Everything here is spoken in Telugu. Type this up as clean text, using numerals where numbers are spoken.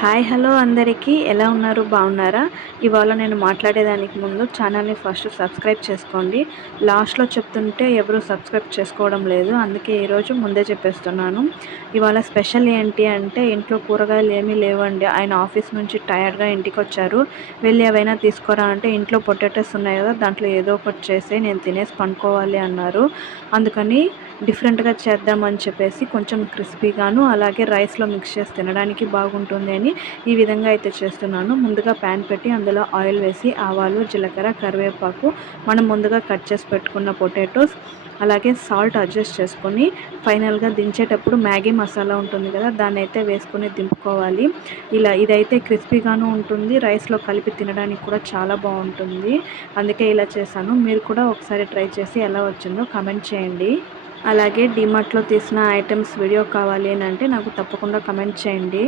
హాయ్ హలో అందరికీ ఎలా ఉన్నారు బాగున్నారా? ఇవాళ నేను మాట్లాడేదానికి ముందు ఛానల్ని ఫస్ట్ సబ్స్క్రైబ్ చేసుకోండి. లాస్ట్లో చెప్తుంటే ఎవరు సబ్స్క్రైబ్ చేసుకోవడం లేదు, అందుకే ఈరోజు ముందే చెప్పేస్తున్నాను. ఇవాళ స్పెషల్ ఏంటి అంటే ఇంట్లో కూరగాయలు ఏమీ లేవండి. ఆయన ఆఫీస్ నుంచి టైర్డ్గా ఇంటికి వచ్చారు. వెళ్ళి ఏవైనా తీసుకోరా అంటే ఇంట్లో పొటాటోస్ ఉన్నాయి కదా, దాంట్లో ఏదో ఒకటి చేసి నేను తినేసి పనుకోవాలి అన్నారు. అందుకని డిఫరెంట్గా చేద్దామని చెప్పేసి కొంచెం క్రిస్పీగాను అలాగే రైస్లో మిక్స్ చేసి తినడానికి బాగుంటుంది అని ఈ విధంగా అయితే చేస్తున్నాను. ముందుగా ప్యాన్ పెట్టి అందులో ఆయిల్ వేసి ఆవాలు, జీలకర్ర, కరివేపాకు, మనం ముందుగా కట్ చేసి పెట్టుకున్న పొటాటోస్, అలాగే సాల్ట్ అడ్జస్ట్ చేసుకొని ఫైనల్గా దించేటప్పుడు మ్యాగీ మసాలా ఉంటుంది కదా, దాన్ని అయితే వేసుకొని దింపుకోవాలి. ఇదైతే క్రిస్పీగాను ఉంటుంది, రైస్లో కలిపి తినడానికి కూడా చాలా బాగుంటుంది. అందుకే ఇలా చేశాను. మీరు కూడా ఒకసారి ట్రై చేసి ఎలా వచ్చిందో కామెంట్ చేయండి. అలాగే డీమార్ట్లో తీసిన ఐటమ్స్ వీడియో కావాలి అని అంటే నాకు తప్పకుండా కమెంట్ చేయండి.